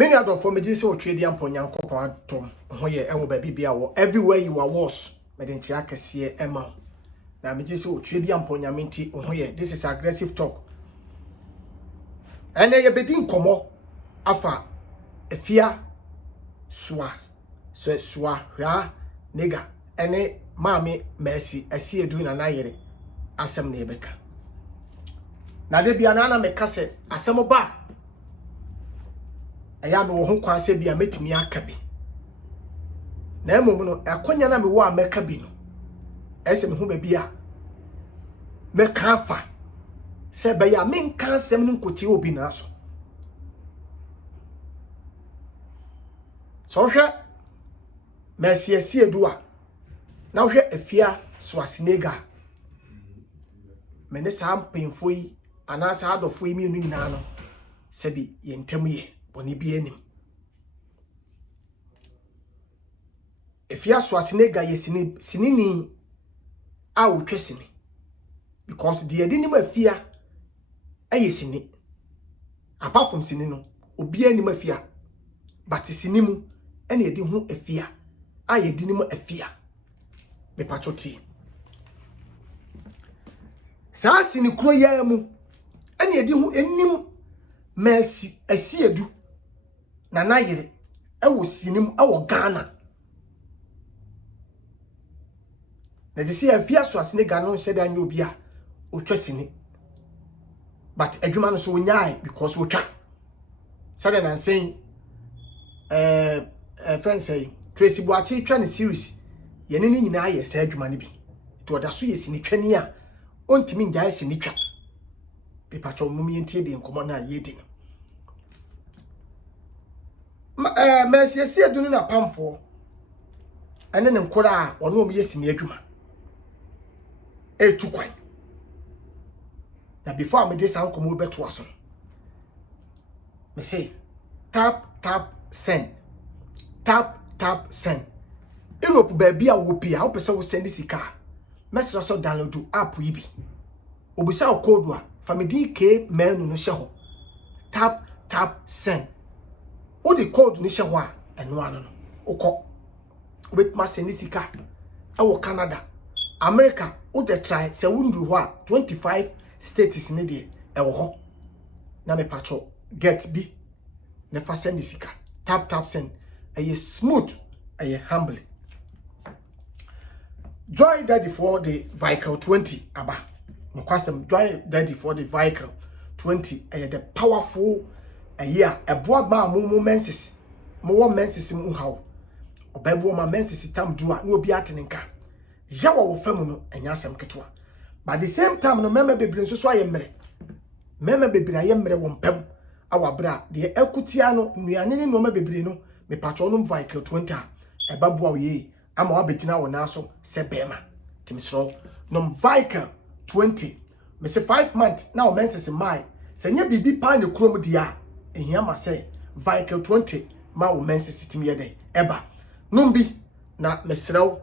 Many other for me just trade and ponyan copa tom. Hoye and baby be everywhere you are was. Medentia can see Emma. Now me just trade and ponyaminti. Hoye, this is aggressive talk. And you bedin komo afa efia swa nigga ene mami mercy asi edu na yere asem na ebeka na de bia na me kase asem ba aya me wo ho kwa se bia metimi aka bi na emom no akonya na me wo ameka bi no ese me ho ba bia me ka fa se be ya me nka asem no nkoti obi na so so hwe mercy asi edu a na hwe afia swasinega mene sa mpemfo yi anasa adofo yi mienu nyina no sebi yentam ye boni bi anim afia swasinega ye sinini a wotwesini because the edinim afia aye sini apart from sini no obi anim afia but sinimu ene edi hu afia aye dinim afia me pachoti saa sini kro ya mu ene edi hu enim mercy asiedu na nayere ewo sinim ewo Ghana na disi afia so asine Ghana no hyede anya obi a otwasini but adwuma no so nyaai because otwa sade na saying friend say Tracy Boachi twa ne series yene ni nyina aye sa adwuma ne bi to oda so yesi ni twani a ontimi ngyae se ni twa pepa cho mum yentie de nkomo na yedi mercy esi adunu na pamfo ene ne nkora a ono om yesi ni adwuma etu kwan na before me dey san komo beto aso me say tap send Europe baby a wo pia wo pese wo send sika mesra so download app yi bi obisa code a famidi k menu no hye ho tap send o the code ni hye ho a eno ano no ukọ obetma send sika e Canada America o de try se wundru ho a 25 states ni de e wo ho na me patcho get bi ne fa send sika tap send aye smooth aye humble joy daddy for the vehicle 20 aba no kwasem joy daddy for the vehicle 20 aye the powerful aye a boa ma mo menses mo menses mu hawo obabu ma menses tam do a no obi atenenka yawo wo fam no anya asem ketwa but the same time no mema bebre nso so aye mmere mema bebre aye mmere wo mpam awabra de akutia no nuane ne no ma bebre no me patro no vehicle 20 eba boa ye ama wabetina wona so se bema timisro no vehicle 20 me se 5 months na o menses mai se nya bibi pa ne krom dia ehia ma se vehicle 20 ma o menses timiye den eba numbi na mesrew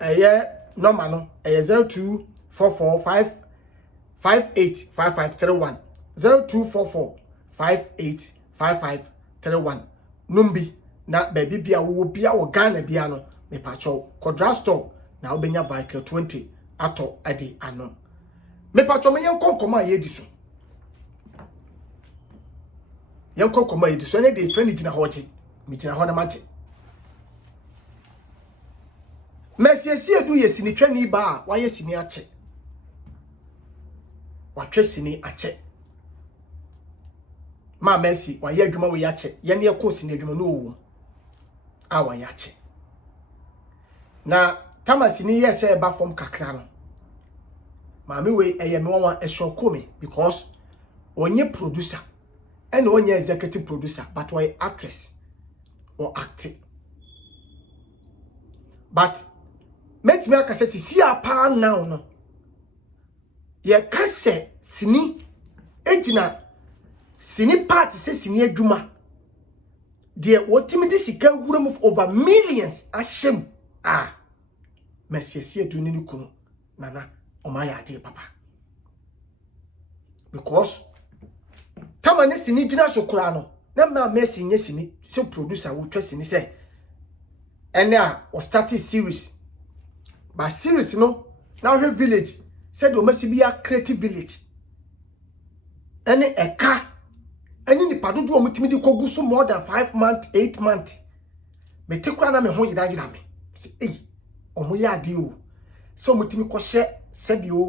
eye normal no eye 024455855531 0244585531 numbi na baby bia wo bia wo Ghana bia no me pacho Kodra store na obenya vehicle 20 ato ade ano me pacho me yenkonkoma ye di so yenkonkoma ye di so ne de friend gina hoje me gina ho na mache mercy esi edu yesi ni twani ba wa yesi ni ache wa twesi ni ache ma mercy wa ye adwuma wo ya ache ye ne ekosi ni adwuma no wo awa ya ache na tamasi ni yese eba form kakra no maami we eye me won ehoko me because onye producer and onye executive producer but why actress or acting but met me aka say si apa now no ye kase sini ejina sini part say sini adwuma de wotimi de sika wuram of over millions ashem mercy adu ni kunu nana omaya ade papa because tamane sini gina so kura no na ma Messi nye sini so producer wo twa sini say ene a o start series ba series no na we village said o masi bia creative village ene eka ene ni padodo o mutimi di kogu so more than 5 months 8 months me tekura na me ho yida me say omo ya ade o so mutimi ko hye sebio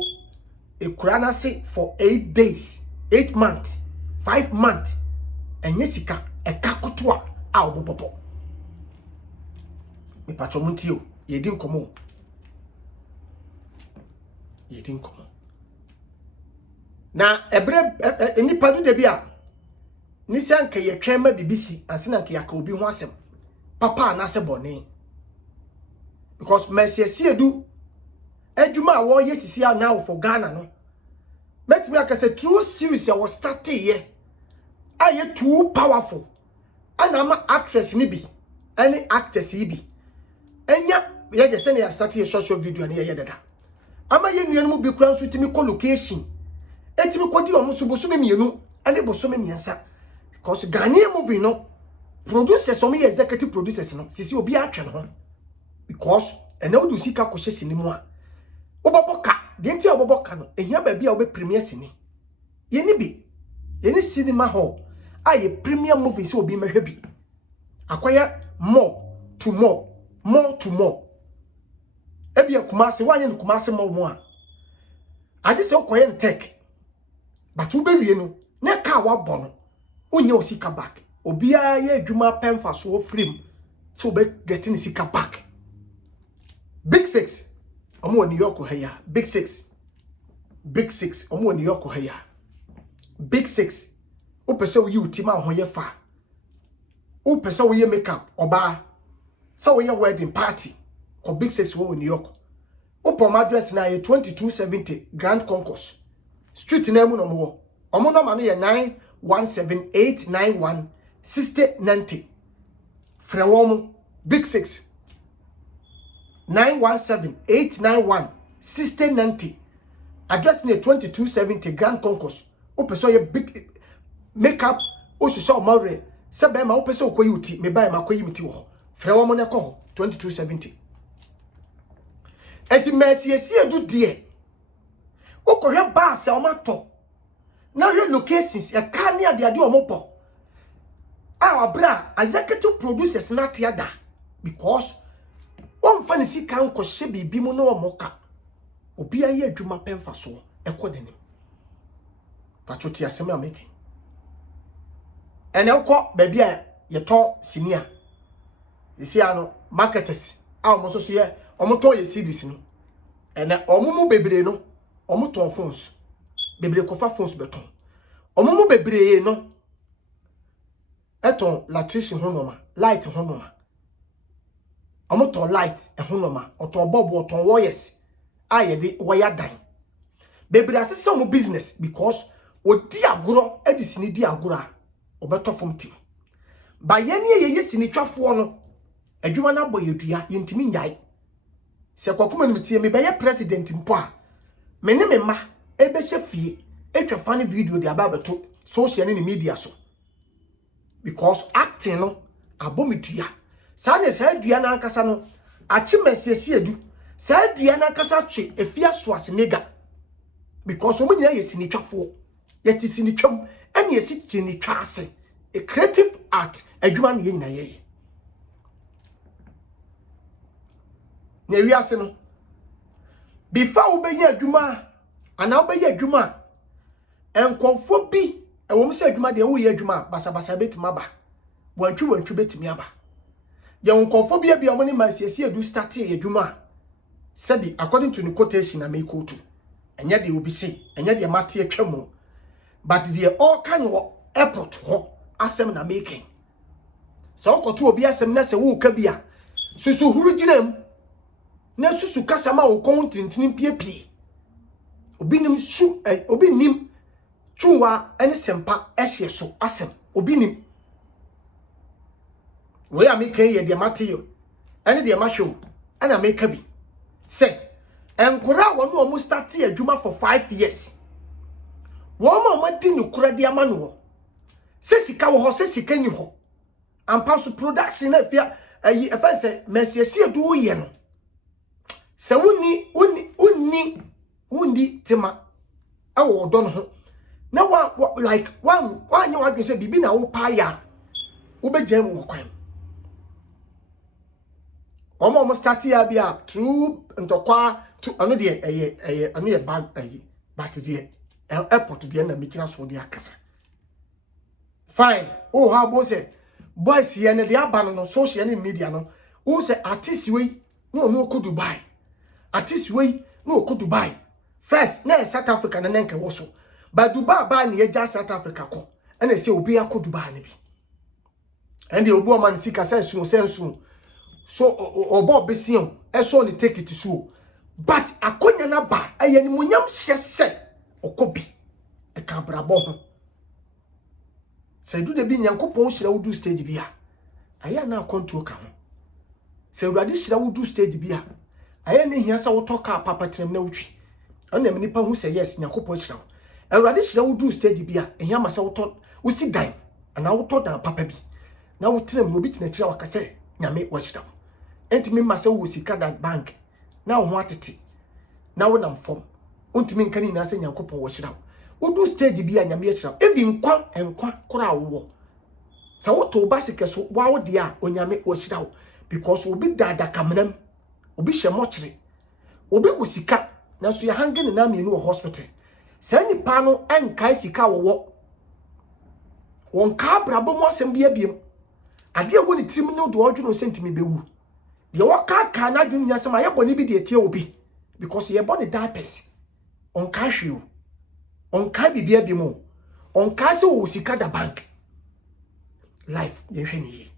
ekura na se for 8 days 8 months 5 months enye sika eka kotoa a obopopo me patro muntio yedi nkomo na ebre nipa du de bia ni sanka ye twema BBC asena ka yaka obi ho asem papa na se bone because Mercy Edu adwuma wo ye sisi now for Ghana no met me aka say true series ya was started here aye too powerful and ama actress ni bi any actors yi bi enya ye de say na start a short video na ye dada ama ye nuanu mu bi kura nso timi ko location etimi ko di omo so boso mienu ane boso miensa because Ghanaian movie no producers some executive producers no sisi obi atwe no because ene odu sika ko hye sinimu a oboboka de nti oboboka no ehia ba bia obe premier sini ye ni bi ye ni cinema hall aye premier movie si obi mehwe bi akwaya more to more ebia Kumasi wanye no Kumasi mo a ade se okoye tech but ube wie no na ka wa bono onye osika back obia ye adwuma pemfa so frame so be getting sika back Big 6 omo New York ha ya Big 6 omo New York ha ya Big 6 o pese wo yi utima ho ye fa o pese wo ye makeup oba so wo ye wedding party ko Big 6 wo New York upon address na ye 2270 Grand Concourse street name no mo omo no ma no ye 917891 6090 frewom Big 6 917891 6090 address na 2270 Grand Concourse upeso ye big makeup o shisha o mawre sebe ma upeso koyi uti me bai makoyi miti wo frewom ne ko 2270 eti Mercy Edu die okohwe bass o mato na hwe locations e ka ne ade ade o mopo abra executive producers na tiada because one fan sika nko hye bibi mu no moka obi aye adwuma pemfa so ekodenim patoti asem na making ene uko baby a yeto senior isi ano marketers a omo so ye omo to ye CDs no ene omo mu bebre no omo ton phones bebre kofa phones beton omo mu bebre no eton electrician honoma light honoma omo ton light honoma oton bulb oton wires aye de wire dan bebre asese omo business because odi agoro edisini di agoro a obeto fom ti ba ye ne ye sini twafo no adwuma na boy edua yentimi nyai se kwakoma ni mtie me be ye president mpo a me ne me ma ebe hye fie etwa fan video de aba beto social ni media so because acting no abometua sa ne sa dua na ankasa no achi Mercy Edu sa dua na ankasa twe efia so ase nega because omo nyina ye sini twafo yeti sini twam ene ye siti ni twase a creative art adwuma ne nyina ye na wiase no before obeyi adwuma ana obeyi adwuma enkonfo bi ewom se adwuma de wo ye adwuma basabasa betima ba wantwu betimi aba ye enkonfo bi bia omo ne Mercy Edu start ye adwuma sabi according to the quotation na make quote enya de obi se enya de mate atwam but the all kind of airport ho asem na making so okoto obi asem na se wo ka bia susu huru ginam na susu kasama wo kontintin piepie obi nim su obi nim twuwa ene sempa ehye so asem obi nim we am kan ye de mateyo ene de mahwo ana make bi say enkura wono omo start adwuma for 5 years wo ma di nukura de ama no se sika wo ho se sika ni ho ampa so production na fia ayi e fa se mesiesie do wo ye no se wonni tema awo do no ho na wa like one you want to say bibi na wo pa ya wo be jam wo kwan omo start ya bia true ntokwa to ano de ano ye bag ayi but de airport de na mikira so de akasa fine oh how bo say boys here na de aba no social media no who say artist we no ko Dubai artist we no ko Dubai first na South Africa na nka wo so but Dubai ba na ye ja South Africa ko na say obi akọ Dubai na bi and the obo man sika say sensu so obo besion eso ni take it so but akonya na ba ayani munyam hyese okobi e ka brabo ho se du de bi nyankopon hyira wudu stage bia aya na control ka ho se urade hyira wudu stage bia aya na hia sa wotoka papa trem na wutwi ana me nipa hu se yes nyankopon hyira urade hyira wudu stage bia ehia ma sa woto wusi dan ana woto dan papa bi na wotrem no bi tina kyira wakase nyame wahyira entimi ma sa wo sika that bank na wo ho atete na wo nam fom ontimi nkani na se nyankopon wahyira wudu stage bia nyame ahyira evi nkwa kora wo sa woto basike so wa wo dia onyame wahyira because obi dada kamnam obi hyemokyere obi wo sika na so ya hange na me no hospital sa nipa no enkai sika wo won ka brabo mo asem bia biem ade wo ni tim no do odwo no sentimi bewu de waka ka na dwun nya sema ye boni bi de tie obi because ye boni diapers on ka hwew on ka bibia bi mo on ka se wo sika da bank life ye hwe ni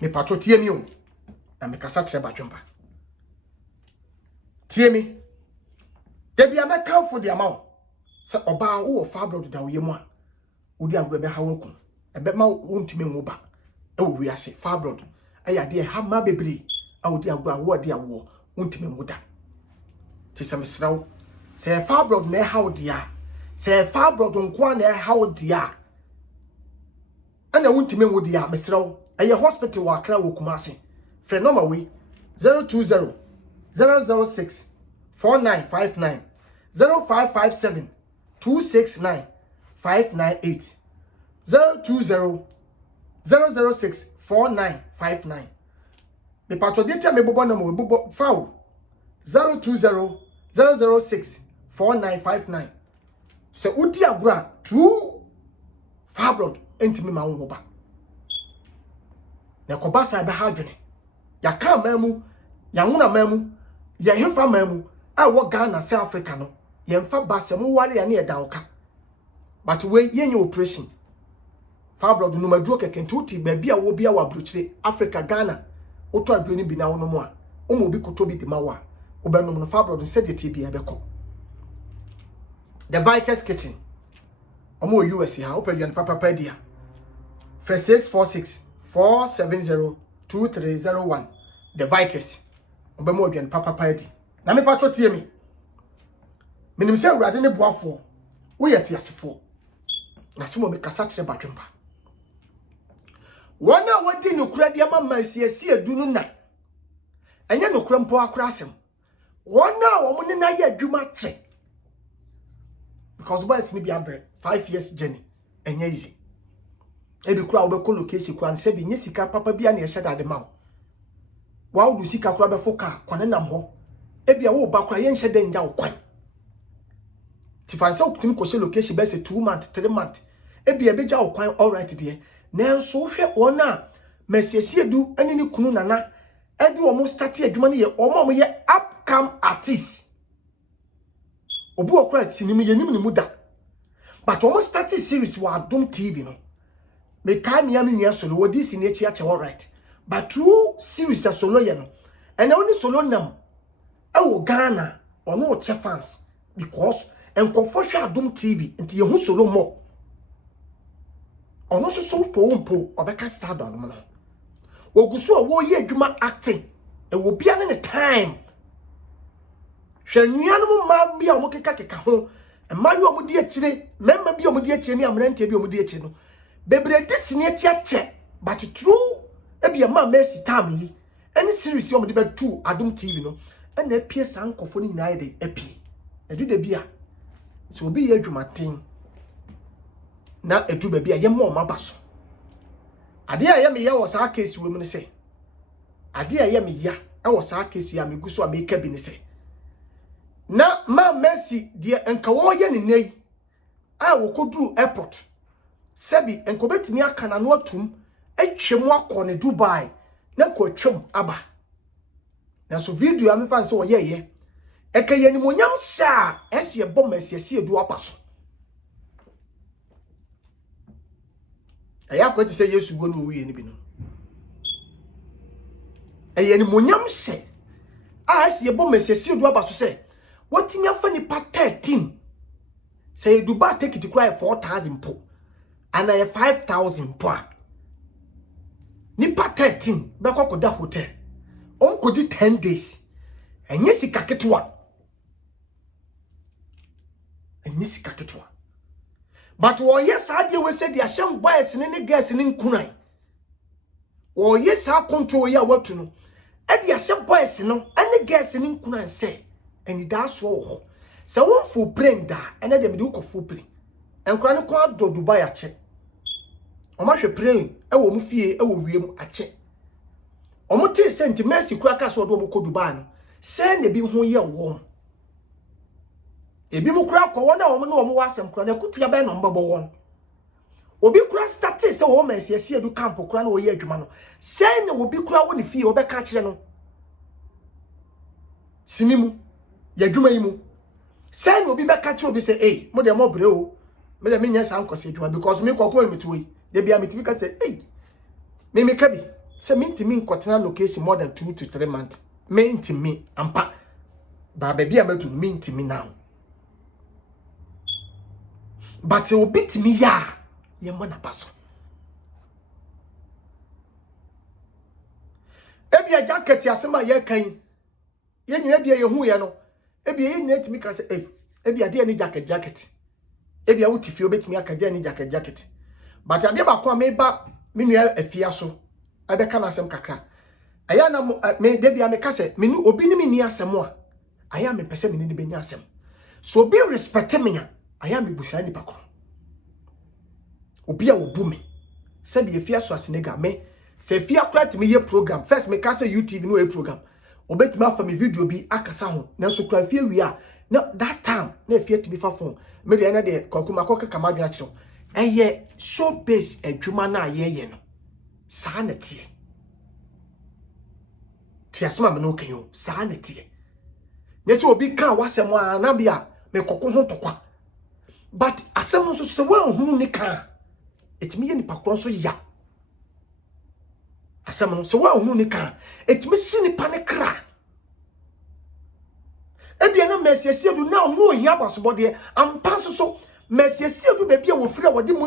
me patro tie mi o na me kasa tre badwomba tie mi de bia me kan for de ama se oba wo fa blood da wo ye mu a odi agro be ha wo kun ebe ma wontimi nwo ba e wo wi ase fa blood aya de ha ma bebre odi agro awo de awo wontimi nwo da ti se mesraw se fa blood na ha wo dia se fa blood nko na ha wo dia ana wontimi nwo dia mesraw aya hospital wa Accra wo Kumasi frɛ number we 020 006 4959 0557 269 598 020 006 4959 me patro data me bobo na mo bobo foul 020 006 4959 se udi agura true fablod entimi ma wo ba na ko basa be ha dwene ya ka mamu ya nwuna mamu ya hefa mamu a wo Ghana South Africa no ye mfa basa mu wale ya na eda woka but we yenye operation fablod no maduo keke ntuti ba bia wo bia wa brochire Africa Ghana oto aduro ni bi na wo no mu a o mo bi koto bi di ma wa wo be no no fablod se de ti bia be ko the Vikers Kitchen omo US ha opeduan papa dia fresh 646 470 2301 the Vikers obemo oduan papa di na me patro tie mi menim se urade ne boafo wo yete asefo na simo me kasa kire badwemba wona wodi nokura de ama masiesie adunu na enye nokura mpo akura asem wona wo mun na ya adwuma che because boys ni bia bre 5 years journey enye easy ebi kura wo be ko location kura nse bi nye sika papa bia na ye hyeda de ma wa wo du sika kura be foka kwane nam ho ebi a wo ba kura ye hyeda nya wo kwan ti fa se optim ko she location be se 2 month 3 month ebi e be ja wo kwan all right there nanso hwe wona masiesie du ani ni kunu nana edi wo mo start adwuma ne ye omo ye upcome artist obu okura sinimi ye nim ni muda but wo mo start series wa Adom TV no me ka mi am nua solo wo di sini echi ache all right but true series a solo ye no ene oni solo nam e wo Ghana ono o che fans because enkofo hwe Adom TV nti ye hu solo mo ono so pompo obeka start down mo no oguso wo ye adwuma acting e wo bia ne time hwe nuanom ma bia o mo keka ho Emayo omudi akire memma bi omudi akire ni amrante bi omudi akire no bebre desini ache but true ebia ma Mercy time yi any series omudi be two Adom TV no na apie sankofo ni nyina ye apie edu de bia so obi ye adwumaten na edu ba bia ye mo mabaso ade a ye me ya wo saa case we mu ne se ade a ye me ya e wo saa case ya me guso a me ka bi ne se na ma Mercy de enka wo ye ne nei a wo koduru airport sebi enko betimi aka na no atum atwem akọ ne Dubai na ko atwem aba na so video am fa nse wo ye eka ye ni monyam sha ese ye bom Mercy ese edu apaso aya ko ti se Yesu go no wi ni bi no eye ni monyam she a ese ye bom Mercy ese edu apaso se watimi afa ni pa 13 say Dubai take it cry 4,000 po and I 5,000 po ni pa 13 be kwa da hotel on kodi 10 days enye sika ketwa but wo yes ade we say dia hyem boys ne girls ne nkunai wo yes a control ya watu no e dia hyem boys no ane girls ne nkunai say and that's wo se won full brain da ene de me de ko full brain enkura ne ko ado Dubai ache o ma hwe brain e wo mu fie e wo wiem ache o mu te sent Mercy kura ka so do mo ko Dubai no se ne bi ho ye wo ebi mu kura ko wona wo no wo wasem kura na kutia be no mbabo won obi kura start se wo Mercy ese edu camp kura na wo ye adwuma no se ne obi kura wo ne fie wo be ka kire no sinimu ya adwuma yi mu se ne obi be ka kire obi se mo de mo bre o me de me nya san kwose adwuma because me kokko me tuwe de bia me timi ka se me ka bi se me ntimi nkotena location more than 2 to 3 months me ntimi ampa ba bia metu me ntimi now but obi timi ya ye mo na paso ebia jacket asema ye kan ye nyina bia ye hu ye no ebia ye nyina timi ka se ebia de ni jacket ebia wuti fi obetimi aka de ni jacket but ade ba ko me ba me nua afia so abeka na asem kakra aya na me de bia me ka se me ni obi ni me ni asem a aya me pese me ni benya asem so obi respect me ya aya me busa ni pakro obi a wo bu me se bi afia so asenega me se afia kra ti me ye program first me ka se YouTube no e program obetimi afa me video bi akasa ho na so kra afia wi a na that time na afia ti bi fa phone me de na de kokuma kokka kamadwa kiro eye show base adwuma na ye no saa na tie asema me no kanyo saa na tie nyese obi kan wasem a na bia me kokko ho tokwa but asem so se wa hunu ni kan etimi ye ni pakro so ya asem no se wa hunu ni kan etimi si ni panekra ebia na Mercy edu na no ya basobode ampa so Mercy edu be bia wo fira wo de mu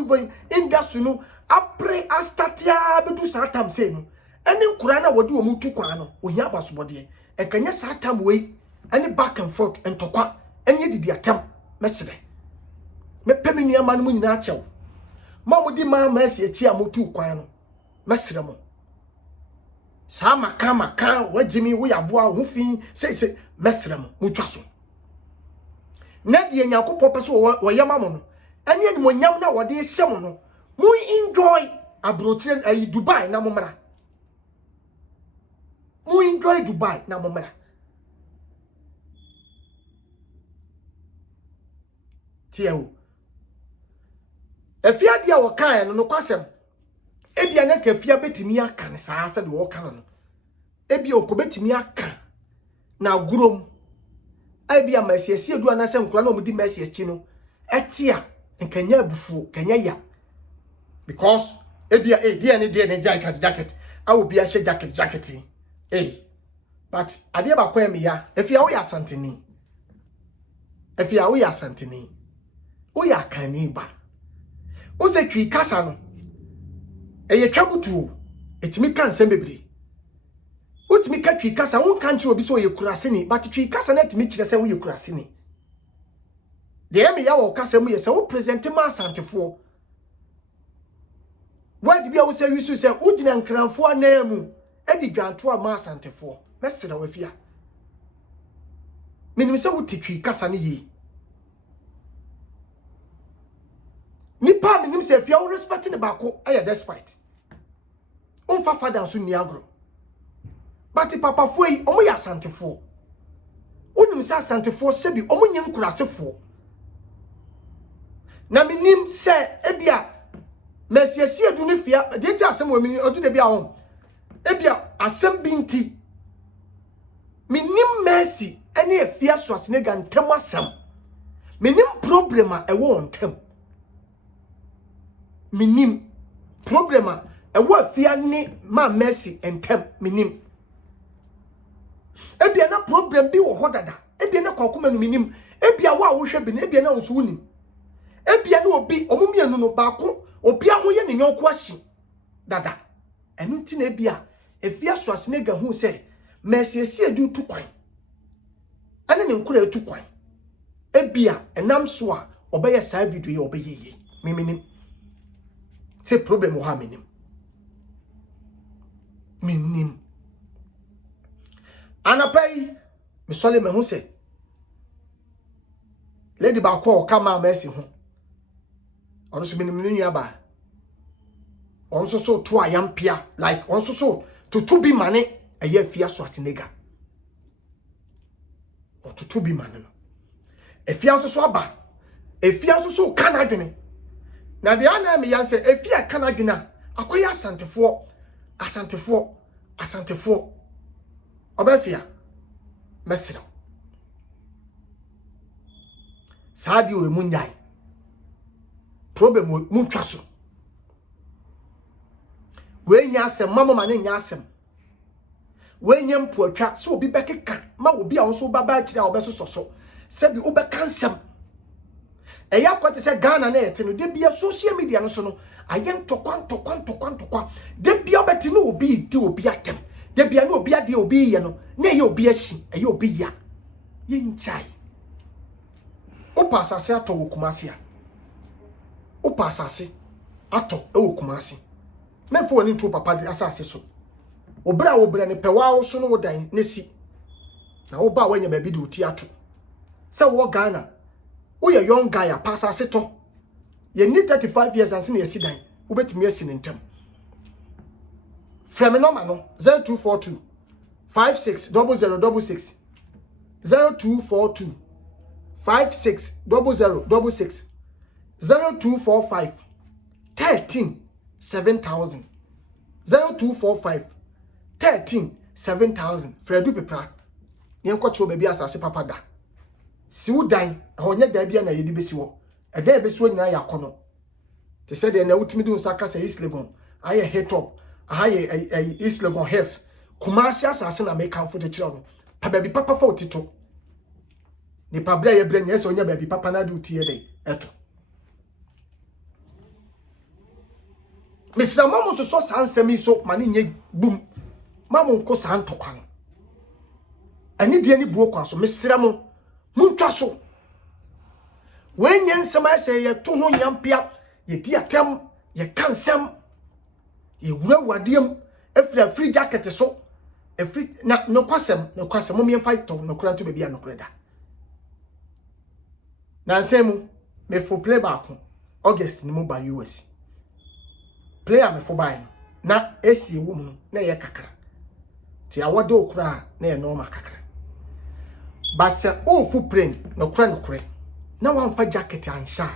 industry no apre astatia bedu satam say no ene nkura na wo de wo mu tu kwa no ohia basobode enkanya satam wei ene back and forth entokwa enye didi atam mesede me pemi nua man mu nyina achew ma mo di ma Mercy echi amotu kwa no mesede mo sa maka wajimi wo yaboa ho fi sei mesede mo mutwa so na de Nyankopɔ pɛ so wo yama mo no ane ni mo nyam na wo de hyem no mu enjoy abrochire ayi Dubai na mo mra mu enjoy Dubai na mo mra tiawo afia dia wo kan no kwasem ebia na kafia betimi aka ne saa se de wo kan no ebia okobetimi aka na gurom abia Mercy esi edu anase nkura na omudi Mercy echi no etia nkanya abufu kanya ya because ebia dia ne jacket obi a hye jacket but ade ba kwa me ya afia wo ya santini wo ya kani ba wo se twi kasa no eye twabutu etimi kan sembebri utimi ka twi kasa won kan chi obi so ye kurasini but twi kasa na timi kire se wo ye kurasini de emi ya wo kasa mu ye se wo present ma asantefo word bia wo se wisu se wo gina nkranfo anamu edi dwanto a ma asantefo mesera wafia minim se wo titwi kasa ne yi nipa minim se afia wo respect ne bako aye despite umfa father so ni agro but papa fo yi omo ya asantefo unim se asantefo se bi omo nyen kurasefo na minim se ebia mesiasi edu ne fia de ti asem wo mi odu de bia ho ebia asem binti minim mercy ene efia so asnega ntem asem minim problema ewo ntem minim problema ewo afia ne ma mercy ntem minim ebia na problem bi wo hodada ebia na kwakoma no minim ebia wo a wo hwe bi na ebia na wo so wunim ebia na obi omumienu no baako obi ahoye ne nyonko ahyi dada enu nti na ebia efia so asnega hu se mesiasi edu tu kwan ane ne nkura etu kwan ebia enam so a obeye sa video ye obeye ye minim se problem wo ha minim anapai misole me hu se lady ba ko kama mercy hu ono so minim ni aba on so to ayampia like on so to be mane eye fia so atinega o to be mane no efia so aba efia so kana dwene na de ana me yan se efia kana dwene akoya asantefo obafia mesiro saadi o munyai problem mu twa so we nya asem mama ma ne nya asem we nya mpuatwa so obi bekeka ma obi a won so baba kira obeso so se bi obeka nsem eya kwate se Ghana na yete no de bia social media no so no ayen tokwan de bia obeti no obi di obi atem de bia no obi ade obi ye no na ye obi ashi eye obi ya ye nchai opasase ato wokumase a opasase ato ewokumase memfo woni ntu papa de asase so obra ne pewa wo so no wodan nesi na wo ba wanya ba bi de uti ato se wo Ghana wo ye young guy a pasase to ye ni 35 years anse na yesi dan wo betimi yesi ne ntem frame no ma no 0242 560066 0242 560066 0245 13 7000 0245 13 7000 Fredu Pepra yen kwacho baby asase papa da si udan honye da bia na yedi besi wo eda e besi wo nyina ya kono te said na utimi du saka say Islegon aye hit up aye Islegon Hills Kumasi asase na make am for the children pa baby papa fa otito ni pa bra ye bra nya so nya baby papa na du tie dey eto Mr. Mamu so sansemi so mani nye bum mamu nko santokwa no ani die ni buo kwa so mesira mo muntwa so wenye nsema se ye to ho nyampia ye di atem ye kansem ye wurawuadiem afri jacket so afri na no kwasem mo me fight to no kura to be bia no kura da na nsemu me for play back August ni mo ba US player me for buy na esi ewu mu na ye kakra ti awode okura na ye normal kakra but say o fu plane no kura na wan fa jacket ansha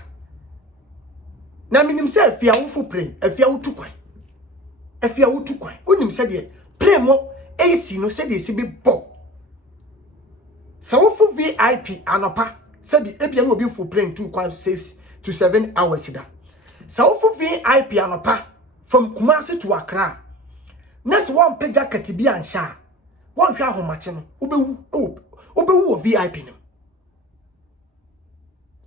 na minim say afia wo fu plane afia wo tukwan onim say de plane mo AC no say de si bi bo so wo fu VIP anopa say bi ebia no obi fu plane 6 to 7 hours da so wo fu VIP anopa from Kumasi to Accra. Next one pay jacket bi ansha. One hwa ahomache no. Obewu VIP no.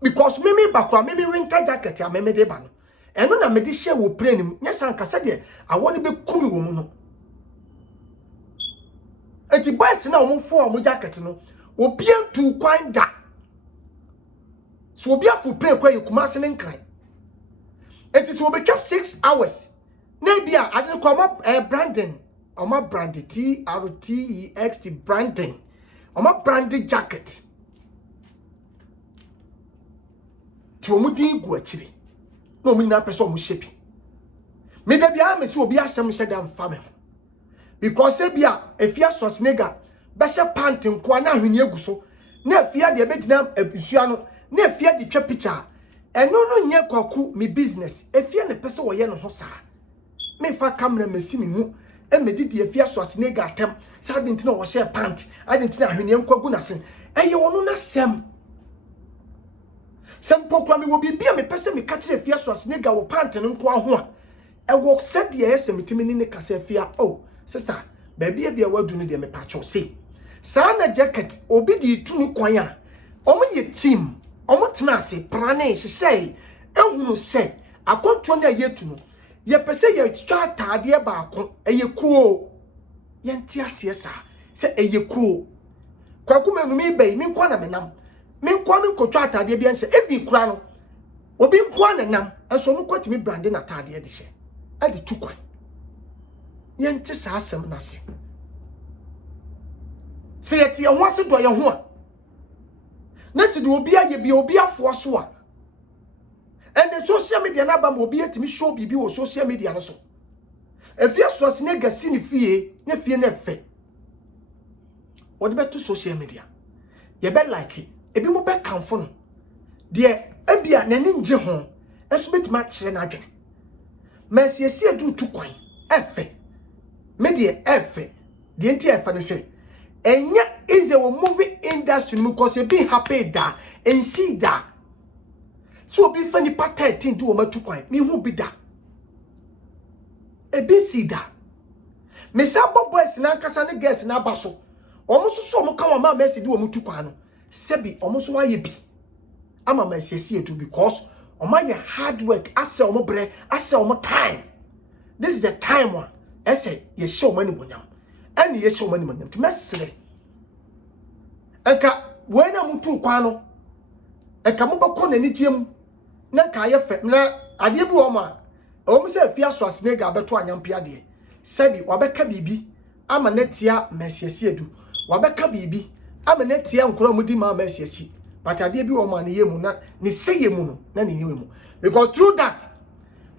Because meme bakwa meme winter jacket ya meme de ba no. Eno na me de share wo plane nim. Nya san kasa de awoni be kumi wo mu no. Eti boys na wo fo wo jacket no. Obi antu kwan da. so obi afu play kwa Kumasi ne nkran it is obi twa 6 hours na bia ade kwa ma branding oma brand TRTEXT branding oma branded jacket ti omu din gu akire na omu nyina pese omu shepi me da bia me se obi asem hye da mfa me because e bia efia Schwarzenegger be hye pant nko na ahwene aguso na efia de betina abusua no na efia de twa picture eno no nye kwaku me business efia ne pese wo ye no ho saa me fa camera mesi me hu e medidi efia Schwarzenegger atem sa de ntina wo hye pant ade ntina ahwene nko agu na sen eye wono na sem pokwa me wo bibia me pese me ka kire efia Schwarzenegger wo pant ne nko aho a e wo said ye esemitimi ni ne kasa efia oh sister baby bia wadu ne de me pacho say sana jacket obi di tu ni kwan a omo ye team omo tena ase prane hyehyɛ ehunu se akonto na ye tu no ye pese ye twa atade ba ako eye kuo ye nti ase sa se eye kuo kwaku menu mi bai mi kwa na menam mi kwa mi nkotwa atade bia nhye evi kura no obi nkwa na nam enso no kwatimi brande na atade de hye ade tu kwan ye nti sa asem na se se yeti ye ho ase do ye ho a na se do obi aye bi obi afo so a and the social media na ba mo obi etimi show bibi wo social media no so efia Schwarzenegger sini fie na fie na fe wo de beto social media ye be like ebi mo be kanfo no de ebia nani nje ho eso betima kire na adwene masiesie du tu kwan efe media efe de enti efe no se enya is a movie industry because be happy da and see da so be funny part 13 do ma tu kwan me hu bi da e bi see da me sa boys na nkasa ne girls na baso omo so omo ka ma message do omo tu kwan no sebi omo so aye bi ama masiesie do because omo ye hard work ase omo bre ase omo time this is the time one ese ye show money bonyam ani ye show money bonyam ti mesre enka we na mutu kwa no enka mo bako na nitiem na ka ye fe na ade bi o ma o mo se afia Schwarzenegger abeto anyampia de sebi wabeka bibi ama netia mesiesi edu wabeka bibi ama netia nkoro mudi ma mesiesi but ade bi o ma ne yemu na ne seye mu no na ne yemu because through that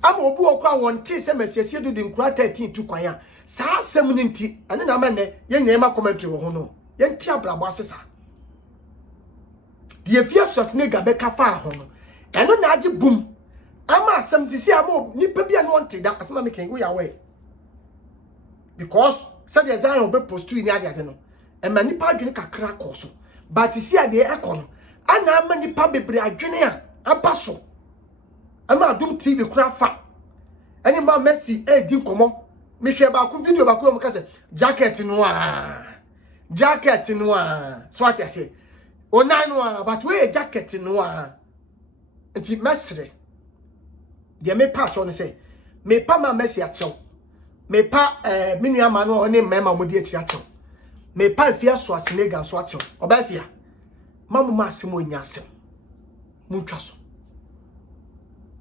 ama obu okwa wonte se mesiesi edu de nkura 13 tu kwan ya saa asem ni nti ane na ma ne ye nyema commentary wo ho no ye nti abrabo asesa de afia Schwarzenegger beka fa ho no eno na age boom ama asem sisi ama nipa bia no nte da asema me kan go ya we because said the Zion be post tu ni ade no e ma nipa adwene kakra koso but si ade ekono ana ama nipa bebre adwene a abaso ama Adum TV kura fa ani ma Messi di nkomo me hwe ba ku video ba ku mo kase jacket no so what you say o nine no but we jacket no nti mesre de me pa so no say me pa ma Messi a chew me pa mini ama no oni mema mo di achi a chew me pa afia Schwarzenegger so a chew oba afia mamu ma asem onya asem muntwa so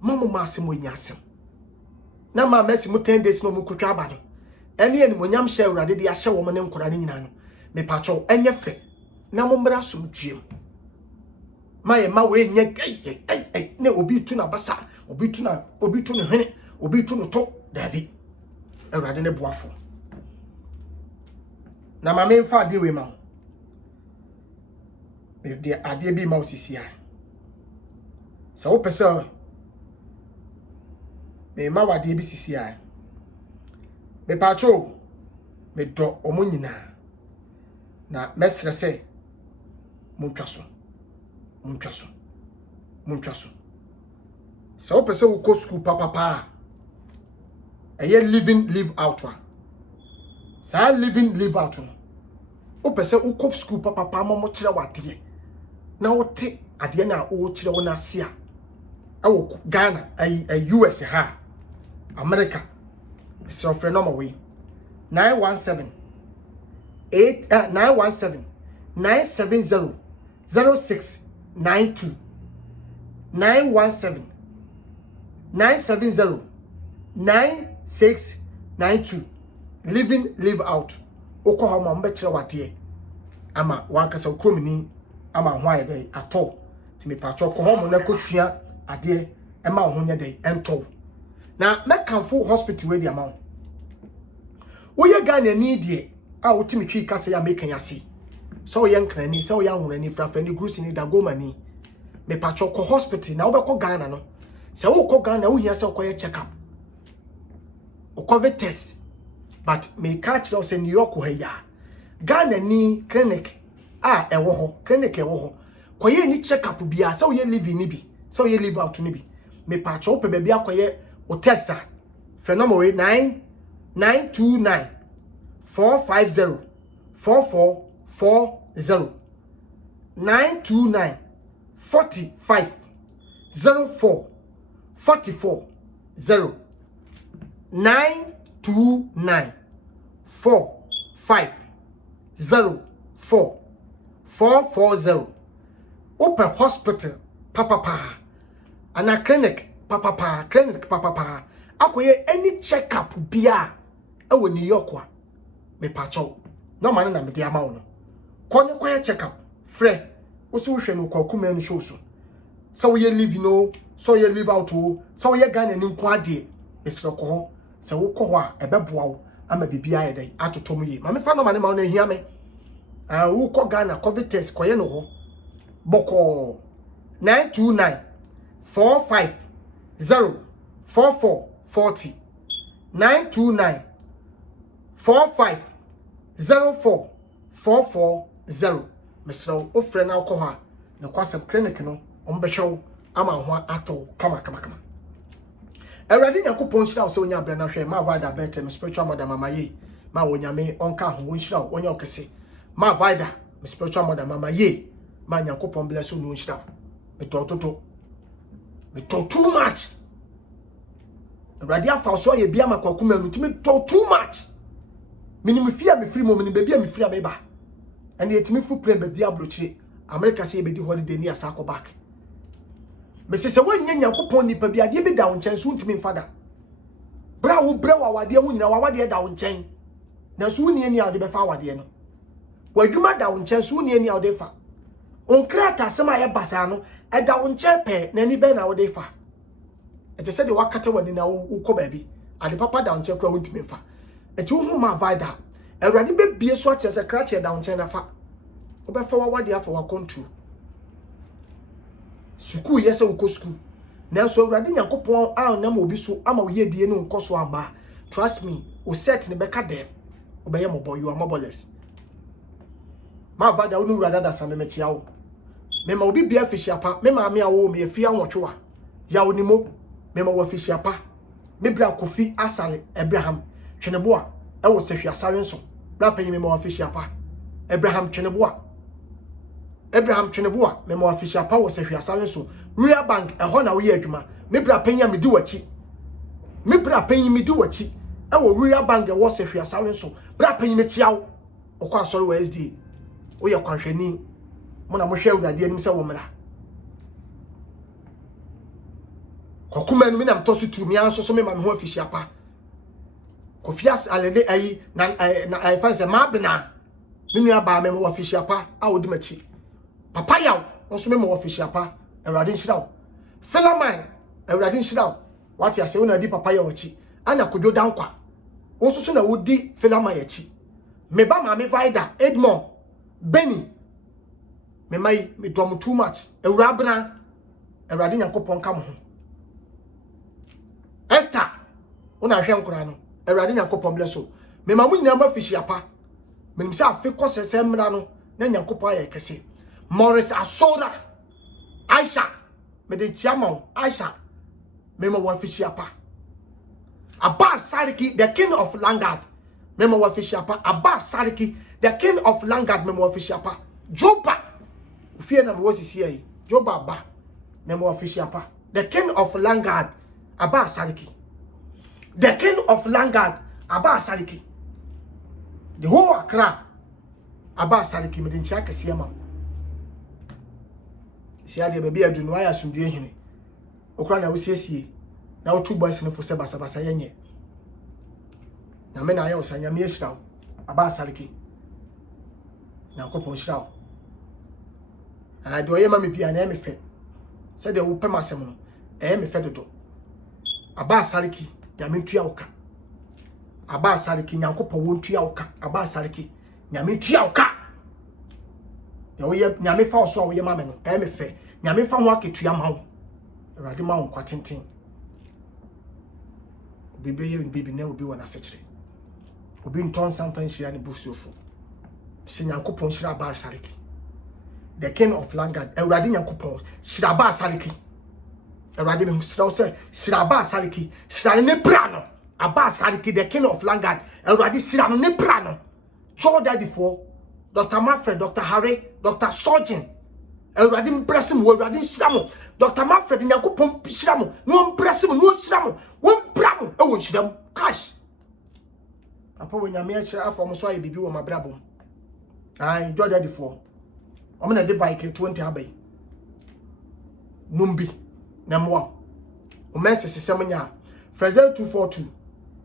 mamu ma asem onya asem na ma Messi mo 10 days no mo kutwa aba no ene eni mo nyam hye urade de ahye wo mo ne nkora ne nyina no me pa chew enye fe na mo mbra so twiem maye ma we nye ne obi tu na basa obi tu ne hene obi tu no to dabi urade ne boafo na ma me mfa de we ma me de ade bi ma osisi a so wo pese me ma wade bi sisi a me pa cho me do omo nyina na mesre se muntwa so so pese wo ko school papa eye live out wa sa live out no o pese wo ko school papa mo kire wade na wo te ade na wo kire wo na ase a awo Ghana US ha America so for no way 917 970 0692 917 970 9692 living live out okohoma mbetire wade ama wankasa okromini ama ho ayede ato timi pacho kohomo na kosua ade ema ho nya dey ento na mekanfo hospital we di ama wo ye Ghana ni die a wotimi twi kase ya mekan yase so ye nkrani so ye ahorani frafani grusi ni dagoma ni me pacho ko hospital na wo be ko Ghana no se wo ko Ghana wo hia se ko ye check up o COVID test but me catch no se New York ho ya Ghana ni clinic ewo ho clinic ewo ho ko ye ni check up bia se wo ye live ni bi se wo ye live out ni bi me pacho wo pe be bia ko ye o test phenomenon 9929 450 4440 929 45 04 44 0 929 45 04 440 open hospital papa ana clinic papa clinic papa akoye any check up bia ewo New York a me pacho no man na me dia ma wo no koye check up frɛ osi wo hwɛ no kwakuma no show so we live no so ye live out o so we Ghana ni nko ade esro ko ho se wo ko ho a ebeboa wo ama bibia ye dai atotom yi ma me fa no man ma wo na hia me wo ko Ghana COVID test koye no ho boko 929 45 0 4440 929 45 04 440 mesro ofre na ko ha na kwasem clinic no ombehwew ama ho ato kama Eradi Yakupon shira so nya bra na hwe ma vida better me spiritual mother mama ye ma wonyame onka ho wonshira wonya okese ma vida me spiritual mother mama ye ma Yakupon bless you no shira me to too much Eradi afa so ye bia makwakum anu timi to too much minimum fear me free mo minim bebia me free abeba and yet me fu play be diablochi America say be di holiday ni asako back me se wanya Yakupon nipa bia de be da wo nchen so ntimi mfada bra wo wawade ho nyina wawade da wo nchen na so ni ani ade be fa wade no wadwuma da wo nchen so ni ani ade fa onkra tasema ye basa no e da wo nchen pe na ni be na wode fa e te se de wakata wani na wo ko baabi ade papa da wo nchen kra wo ntimi mfa e ti wo hu ma vida Eradi be bie so a chese kra che da wo nchen na fa wo be fa wawade afa wa control suku yese uko suku nanso Awurade Yakupon a na ma obi so ama wo yedie no nkoso amba trust me o set ne beka dem obeye mo boy you are mobileless ma vada unu Awurade da same mechia wo me ma obi bia fishiapa me ma me awo me afia nwotwe ya onimo me ma wo fishiapa me bra kofi asale Abraham twenebo a e wo sehwe asare nso bra panyi me ma wo fishiapa Abraham twenebo me ma official power se hwe asare so real bank e ho na wo ye adwuma me bra panya me di wachi me bra panyi me di wachi e wo real bank e wo se hwe asare so bra panyi me tiawo okwa asore wa SD wo ye kwanhwani mo na mo hwe Awurade anim se wo mra kokuma no me na mtoso tu mi anso so me ma me ho official pa kofias alede ayi na fanse ma bena me nua ba me mo official pa a wo di machi papa yaw onso me mo official pa Awurade nhiraw Philemon Awurade nhiraw wati ase wona di papa yaw achi ana kodwo dankwa onso so na wodi Philemon achi me ba ma me vida Edmond Benny me mai me dom too much Awurade Yakupon kam ho Esther wona hwe nkora no Awurade Yakupon bless o me ma mu nyina ma official pa menim se afi kosese mra no na Yakupon aye kese Morris Asoda Aisha me de chiamon Aisha me ma official pa Abbas Sariki the king of Langard me ma official pa Abbas Sariki the king of Langard me ma official pa Joba ufie na me wosisi ayi Joba ba me ma official pa the king of Langard Abbas Sariki the king of Langard Abbas Sariki the whole Accra Abbas Sariki me de chia kese ma si ade be bia dunu aya sumdue hene okra na wosiesie na wo two boys no fo se basa yenye nyame na aye osa nyame ehira aba asareki Nyankopon hira do oye ma me bia na e me fe se de wo pem asem no e me fe dodo aba asareki nyame ntua wo ka aba asareki Nyankopon wo ntua wo ka aba asareki nyame ntua wo ka ya wo ye nyame fa wo so wo ye ma me no e me fe nyame fa ho aketua ma wo Awurade ma wo kwatenten bibi ye bibi na obi wona sekire obi nton sanfa nhia ne busuofo se Nyankopon hira aba asareki the king of Langard Awurade Nyankopon hira aba asareki Awurade me hira se hira aba asareki hira ne bra no aba asareki the king of Langard Awurade hira no ne bra no Joe Daddy for Dr. Manfred Dr. Harry Dr. Surgeon Awurade mpresim wo Awurade hira mo Dr. Manfred Nyankopon hira mo no mpresim no hira mo wo bra mo e wo hira mo cash Papa when nyame hira afọ mo so aye bibi wo mabrabom ai Joe Daddy for I'm gonna divide 20 abai. Numbi. Namwa. O message semenya. Fraser 242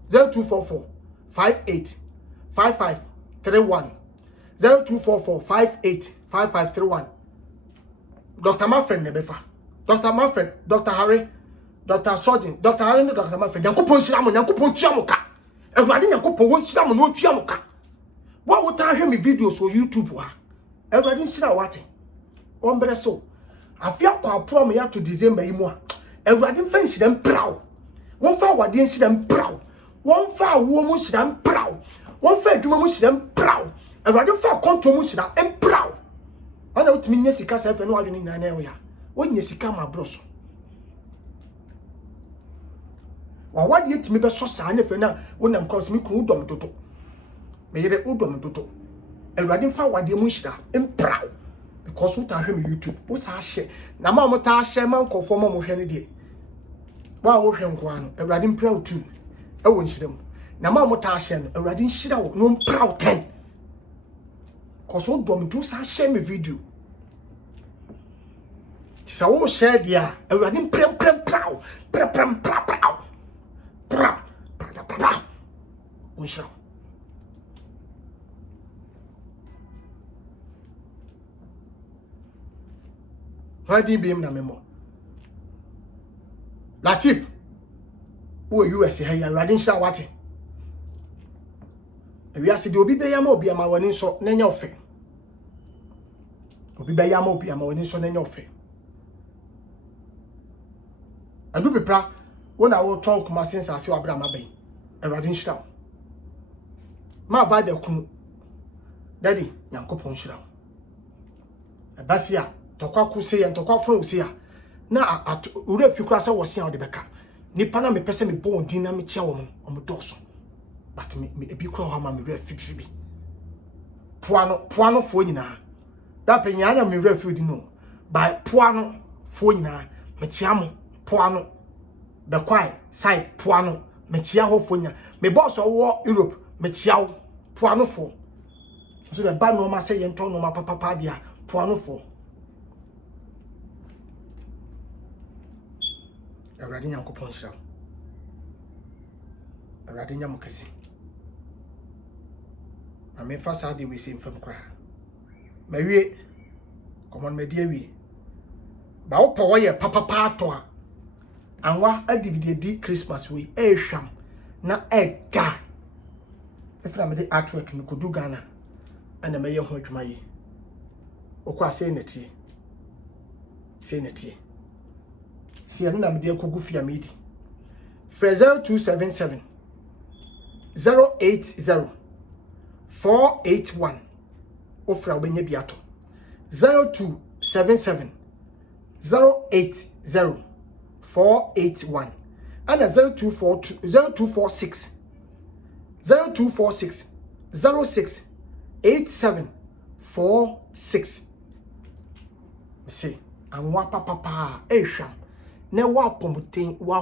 0244 58 55 31 0244 58 55 31. Dr. Manfred nebefa. Dr. Manfred, Dr. Harry, Dr. Surgeon, Dr. Harry and Dr. Manfred. Yankopon shira mo, Yankopon tua mo ka. Ewurade Yankopon won shira mo no tua mo ka. Wa wo ta hwe me videos on YouTube ha. Ewurade shira wate. Ombre so. Afia kwa prom ya to December yi mu a. Ewurade fa nshira mpraw. Won fa wade nshira mpraw. Won fa wo mu nshira mpraw. Won fa adwuma mu nshira mpraw. Ewurade fa konto mu nshira mpraw. Ana utimi nya sika sa fe no adwene nyina na ewe ya. Wonye sika ma broso. Wa wade etimi be so sa na fe na wonam cross mi kunu udom toto. Me yere udom toto. Ewurade fa wade mu nshira mpraw. Because what I hear me YouTube, what's our share? Na ma mo ta share man conform mo hwe ne de. Wa wo hwe nko ano, Ewurade mpraw too. E won shirem. Na ma mo ta share no, Ewurade nshira wo no mpraw 10. Because what do me do sa share me video. Ti sa wo share dia, Ewurade mpraw. Wo share. Hadi bim na memo Latif wo US ha ya Awurade nhira wate wi ase de obi be ya ma obi ama wani so na nya ofe obi be ya ma obi ama wani so na nya ofe adu pepra wona wo talk ma sense ase wabra ma ben Awurade nhira ma va de kunu daddy Nyankopon nhira abasia tokwa kuse ya tokwa fon use ya na ure fikura se wo sia o de beka nipa na me pese me bon din na me chia wo mo doso but me ebi kura ho ma me ure fifi bi puano fo nyina da penya na me ure fifi no by puano fo nyina me chia mo puano be kwai side puano me chia ho fo nyina me boss wo Europe me chia wo puano fo so the ba no ma se ye nto no ma papa dia puano fo Awurade Nyankopon hira. Awurade nyamukasi. Ame fa sa de we sim fam kra. Mawie. Common media wi. Ba wo po ye papa ato a. Anwa adibidi Christmas we ehwam na eda. Efra me de artwork mi kodu Ghana. Ana me ye ho adwuma yi. Okwa se netie. Se netie. Si anu na me de kogu fia medi. Fraser 277 080 481 ofra obenya biato 0277 080 481 and 0246 06 8746 see anwa papa ehwam na wa pomoten wa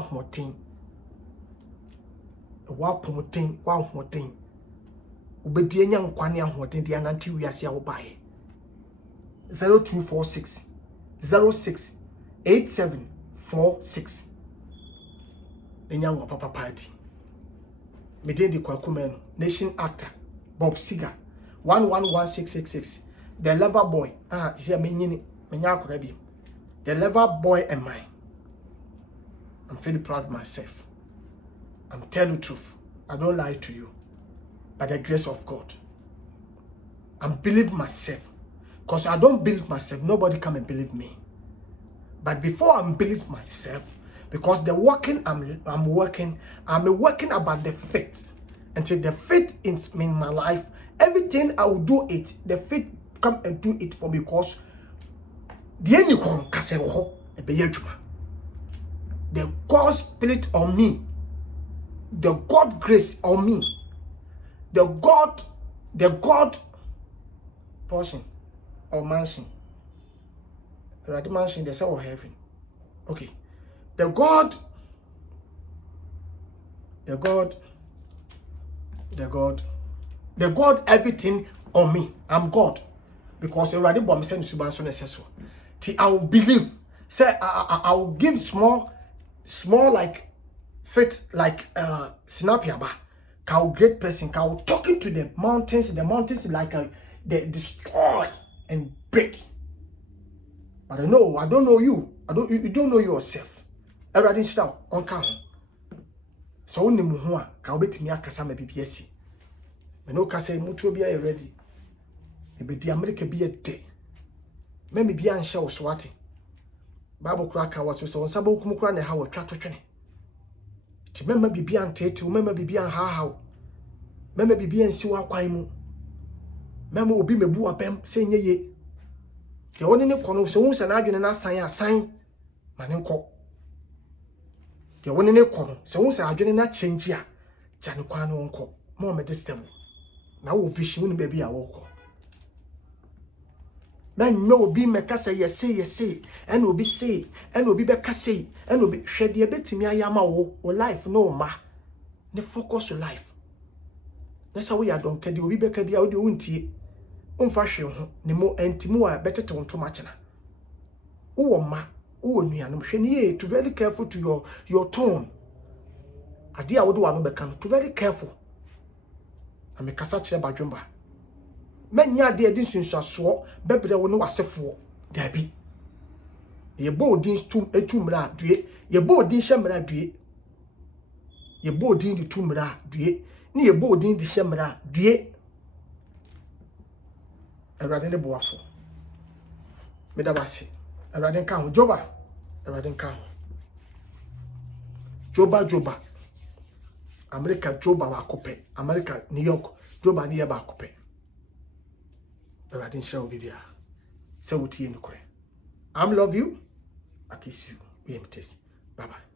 hoten obedie nya nkwane ahoten dia nanti wiase a wo bae 0246 06 87 4-6 enyango papa party Mededi Kwakumeno nation actor Bob Seger 111666 the lover boy see me the lover boy and mine. I'm feeling proud of myself. I'm telling the truth. I don't lie to you. By the grace of God, I'm believe myself. Because I don't believe myself, nobody come and believe me. But before I believe myself, because the working I'm working about the faith. Until the faith in my life, everything I will do it, the faith come and do it for me because the anyone can say the God spirit on me, the God grace on me, the God portion or mansion. The mansion, the soul of heaven. Okay. The God everything on me. I'm God. Because already bomb send suban so necessary. I will believe. Say I will give small like faith like Sinapiaba. Cow great person, cow talking to the mountains like they destroy and break. But I don't know you. You don't know yourself. Already stop on count. So only muhua ka obetimi akasa ma BBS. Me no kasa mutuo bia ready. E be di America bia de. Me bia nhye wo so ate. Bible kura ka waso so nsaba okum kura na ha wo twa totwene. Ti mema bibia ntete, mema bibia ha. Mema bibia nsi wa kwan mu. Mema obi mebu abem se nyeye. De woni ne kono se hu se na adwene na asan ma ne nkọ. De woni ne kono se hu se adwene na change a jane kwan no nkọ. Mo me distem. Na wo vision ni baby a wo kọ. Na nyo obi meka say yese and obi say and obi beka say and obi hwede betimi ayama wo life no ma. Ne focus on life. That's how we are don kede obi beka bia wo de wontie. Umfa hwe ho ne mo antimu a betete wonto machina. Wo ma, wo nuanom hwe ne to very careful to your tone. Ade a wo de wa no beka no to very careful. Amekasa kire badwemba. Manya de edi sunsuaso bebre wo ne wasefo dabi. Ye bo odin etumra due, ye bo odin hyemra due. Ye bo odin di tumra due, ni ye bo odin di hyemra due. Erade ne boafo. Medabase. Erade nka ho Joba. Erade nka ho. Joba. America Joba wa kope. America New York Joba ni ba kope. Erade nshira obibia. Se wutie nkure. I love you. I kiss you. We empty. Bye bye.